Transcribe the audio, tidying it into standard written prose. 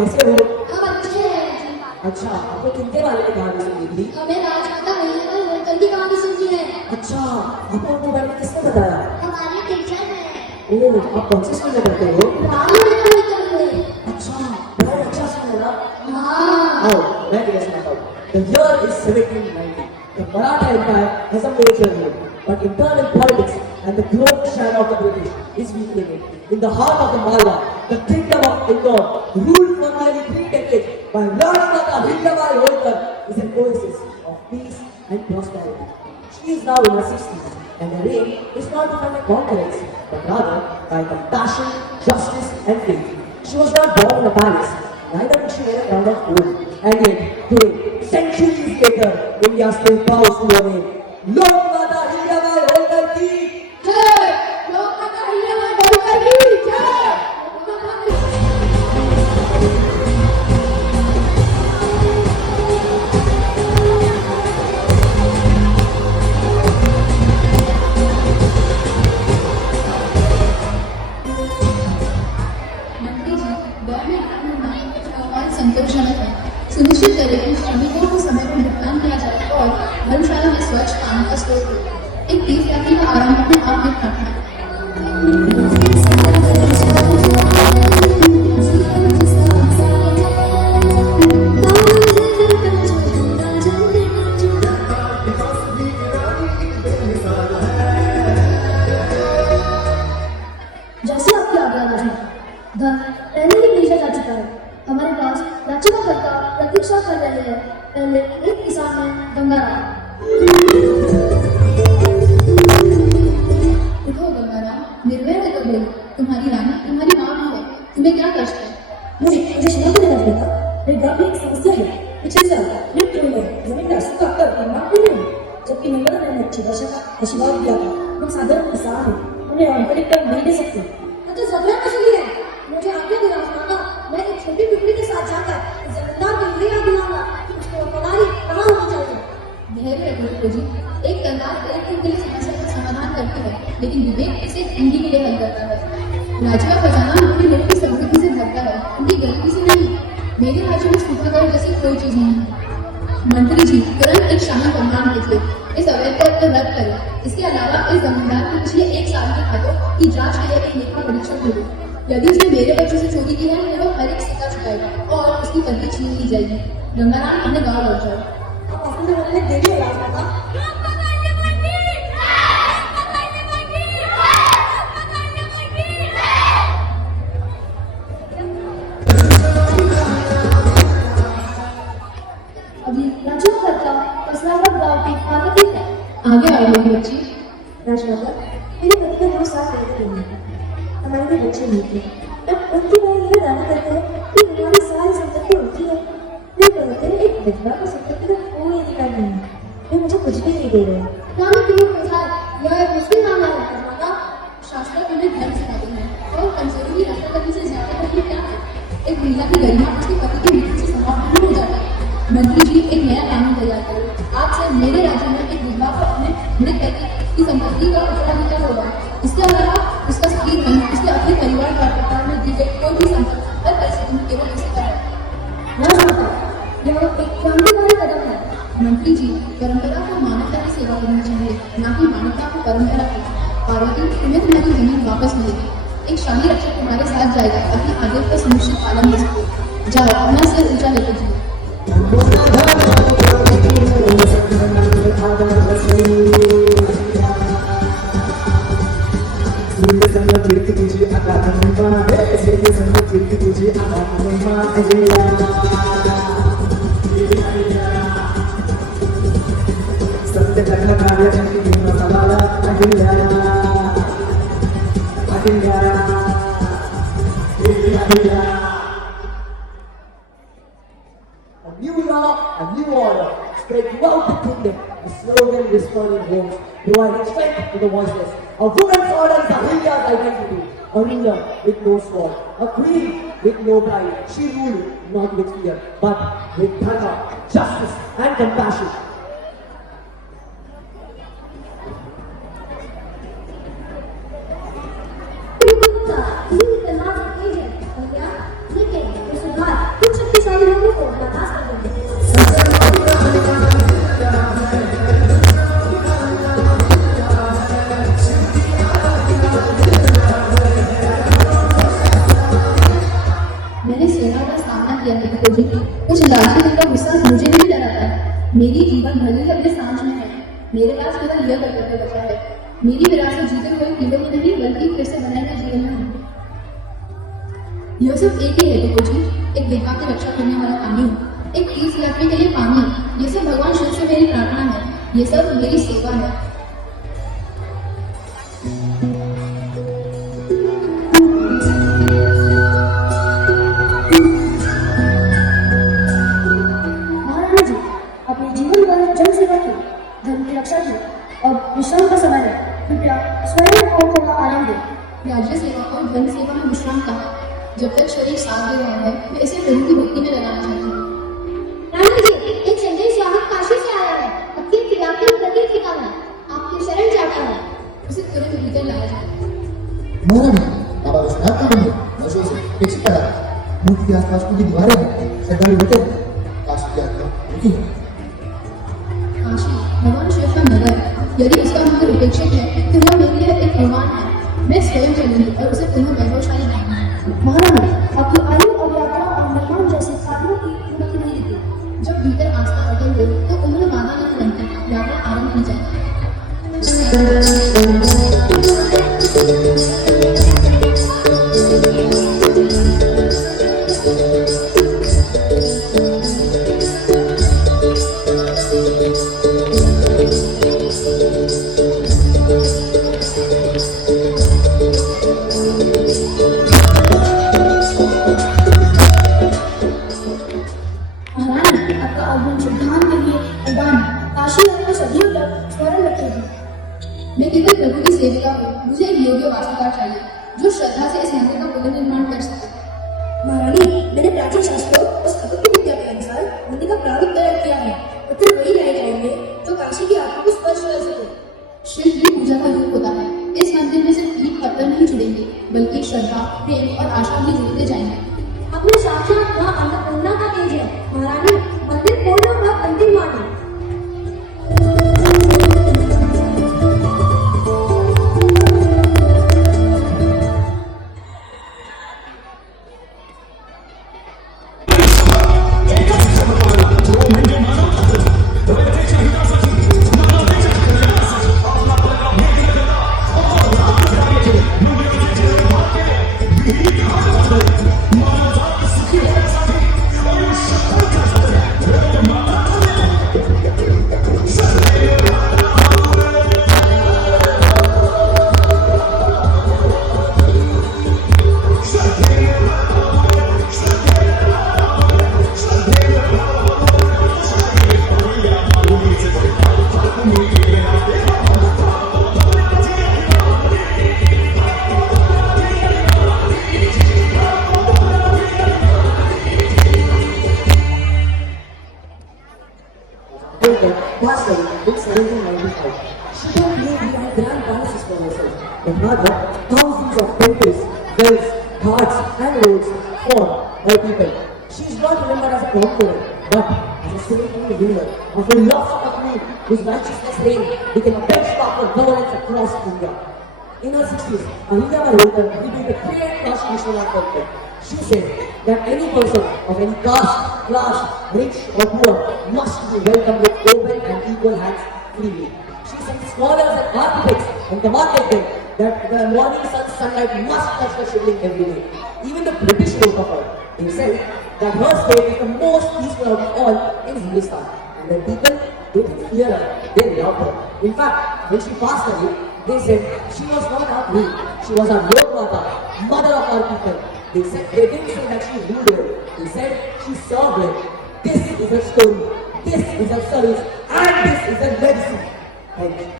कैसे हो? हम अच्छे हैं जी। अच्छा, आपने किनके बारे में कहानी सुनी थी? हमें राजमाता अहिल्याबाई होलकर की कहानी सुनी है। अच्छा, आपको उनके बारे में किसने बताया? हमारे टीचर हैं। ओह, आप कौन से स्कूल में पढ़ते हो? ब्राह्मण होलकर में। अच्छा, बहुत अच्छा स्कूल है ना? हाँ। आओ, मैं तुम्हें सुनाता हूँ। The year is 1790. The Maratha Empire has a major role, but internal politics and the growing shadow of the British is weakening it. In the heart of the Malwa, the kingdom of Indore, ruled for nearly 3 decades by Rajmata Ahilyabai Holkar, is an oasis of peace and prosperity. She is now in her 60s, and her reign is not defined by conquerors, but rather by compassion, justice, and faith. She was not born in a palace, neither did she wear a crown of gold, and yet today, centuries later, India still bows to her name. Lokmata Ahilyabai Holkar ki जय। लोकमाता अहिल्याबाई होलकर की जय। मंत्री जी, government अनुमान संतोषजनक है। सुनिश्चित करें कि श्रमिकों को समय पर भुगतान किया जाए और धर्मशाला में स्वच्छ पानी का स्रोत हो। एक तीर्थयात्री का आरंभ अपने आप में घटना है। जैसे आपकी आज्ञा राजा, धन पहले ही भेजा जा चुका है। हमारे पास याचिकाकर्ता प्रतीक्षा कर रहे हैं। पहले एक किसान है गंगाराम। उठो गंगाराम, निर्भय होकर बोलो। तुम्हारी रानी तुम्हारी माँ भी है। तुम्हें क्या कष्ट है? मुझे क्षमा करें राजमाता, मेरे घर में एक समस्या है। पिछले साल मृत्यु में जमीन का सूखा कर निर्माण नहीं हुई, जबकि नर्मदा ने हमें अच्छी वर्षा का आशीर्वाद दिया था। हम साधारण किसान हैं, उन्हें आंतरिक कर नहीं दे सकते। तो जबरन मछली है। मुझे आगे भी राजमाता, मैं एक छोटी टुकड़ी के साथ जाकर जमींदार को यही याद दिलाऊंगा कि उसकी वफादारी कहाँ होनी चाहिए। धैर्य रखो जी। एक तलवार एक दिन के लिए समस्या का समाधान करती है, लेकिन विवेक इसे जिंदगी के लिए हल करता है। राज्य का खजाना अपने लोग की समृद्धि से भरता है, उनकी गरीबी से नहीं। मेरे राज्य में सूखा कर जैसी कोई चीज नहीं है। मंत्री जी, तुरंत एक शाही फरमान भेजिए। इस अवैध कर को रद्द करें। इसके अलावा इस जमींदार के पिछले 1 साल के खातों की जांच के लिए एक लेखा परीक्षण होगी। यदि उसने मेरे बच्चों से चोरी की है तो वो हर एक सिक्का चुकाएगा और उसकी पदवी छीन ली जाएगी। गंगाराम अपने गाँव लौट जाओ। अब अपने बोलने देवी है राजमाता। अभी याचिकाकर्ता कसरावत गांव की आगती है। आगे आओ मेरी बच्ची। राजमाता, मेरे पति का 9 साल पहले हुआ है। हमारे भी बच्चे नहीं थे। अब उनके भाई यह दावा करते हैं कि हमारी सारी संपत्ति उनकी है। वे कहते हैं एक विधवा को संपत्ति का कोई अधिकार नहीं है। वे मुझे कुछ भी नहीं दे रहे। नानी की प्रसाद यह एक मुस्लिम नाम है राजमाता। शास्त्र तुम्हें धर्म सिखाते हैं और कमजोरी की रक्षा करने से ज्यादा करनी क्या है? एक महिला की गरिमा उसके पति की मृत्यु से समाप्त नहीं हो जाती। मंत्री जी, एक नया कानून तैयार करो। आज से मेरे राज्य में एक विधवा को अपने मृत पति की संपत्ति का उत्तराधिकार होगा। इसके अलावा उसका स्त्री धन उसके अपने परिवार का में दी गई कोई भी संपत्ति हर परिस्थिति में केवल उसी का है। राजमाता, यह एक क्रांतिकारी कदम है। मंत्री जी, परंपरा को मानवता की सेवा करनी चाहिए, न कि मानवता को परंपरा की। पार्वती, तुम्हें तुम्हारी जमीन वापस मिलेगी। एक शाही रक्षक तुम्हारे साथ जाएगा ताकि आदेश का सुनिश्चित पालन हो सके। जाओ, अपना सिर ऊंचा लेकर जाओ। A new law, a new order, spread throughout the kingdom. The slogan whispered in homes, providing strength to the voiceless. A woman's order is Ahilya's identity. A ruler with no sword, a queen with no pride. She ruled not with fear, but with dharma, justice, and compassion. इसी की तलवार से तेज है और क्या? लेकिन ये सुधार मेरे पास केवल यह कर्तव्य बचा है, मेरी विरासत जीते हुए कीड़ों में नहीं बल्कि फिर से बनाए गए जीवन में हूँ। यह सब एक ही है टिको जी, एक विधवा की रक्षा करने वाला पानी, एक तीर्थ यात्री के लिए पानी। ये सब भगवान शिव से मेरी प्रार्थना है, ये सब मेरी सेवा है। महारानी जी, अपने जीवन भर जन सेवा की, धर्म की रक्षा की और विश्राम का समय है, कृपया स्वयं को थोड़ा आराम दें। राज्य सेवा और धन सेवा में विश्राम कहा, जब तक शरीर साथ दे रहा है मैं इसे प्रभु की भक्ति में लगाना चाहती हूँ। रानी जी, एक संदेश यहाँ काशी से आया है। अपनी क्रिया के प्रति ठिकाना आपकी शरण जाता है। उसे तुरंत भीतर लाया जाए। महारानी, बाबा विश्वनाथ का मंदिर वर्षों से अपेक्षित पड़ा है। मूर्ति के आसपास पूरी दीवारें हैं, श्रद्धालु होते हैं। काशी की यात्रा रुकी है। काशी भगवान शिव का नगर है, यदि उसका मंदिर उपेक्षित है तो वह मेरे लिए एक अभिमान है। मैं स्वयं चलूंगी और उसे पुनः वैभवशाली बनाऊंगी। महारानी, आपकी आयु और यात्रा और निर्माण जैसे कार्यों की उन्नति नहीं दिखती। जब भीतर आस्था अटल हो तो उम्र बाधा नहीं बनती, यात्रा आरंभ की जाती है। महारानी, आपका आगमन सिद्धांत के लिए उड़ान काशी आपको सदियों तक स्मरण रखेगी। मैं केवल प्रभु की सेविका हूँ, मुझे एक योग्य वास्तुकार चाहिए जो श्रद्धा से इस मंदिर का पुनर्निर्माण कर सके। महारानी, मैंने प्राचीन शास्त्रों और स्थापत्य विद्या के अनुसार मंदिर का प्रारूप तैयार किया है। पत्थर वही लाए जाएंगे जो काशी की आत्मा को स्पर्श कर सके। शिव भी पूजा का रूप होता है। इस मंदिर में सिर्फ ईंट पत्थर नहीं जुड़ेंगे, बल्कि श्रद्धा, प्रेम और आशा भी जुड़ते जाएंगे। अपने साक्षात वह अन्नपूर्णा का तेज है। महारानी, मंदिर पूर्ण का अंतिम वाण है। Pastor in 1795. She don't believe he had grand palaces for herself, but rather thousands of temples, wells, ghats and roads for her people. She is not remembered as a conqueror, but as a saintly ruler of a lofty queen whose righteousness reign became a benchmark for governance across India. In her 60s, Ahilya wrote and rebuilt a great Kashi Vishwanath temple. She said that any person of any caste, class, rich or poor must be welcomed with open and equal hands freely. She sent scholars and architects and commanded them that the morning sunlight must touch the shivling every day. Even the British wrote of her. They said that her state is the most peaceful of all in Hindustan. And the people, they didn't fear her, they loved her. In fact, when she passed away, they said she was not our queen, she was our Lord Mata, mother of our people. They didn't say that she ruled them, they said she served them. This is her story, this is her service, and this is her legacy. Thank you.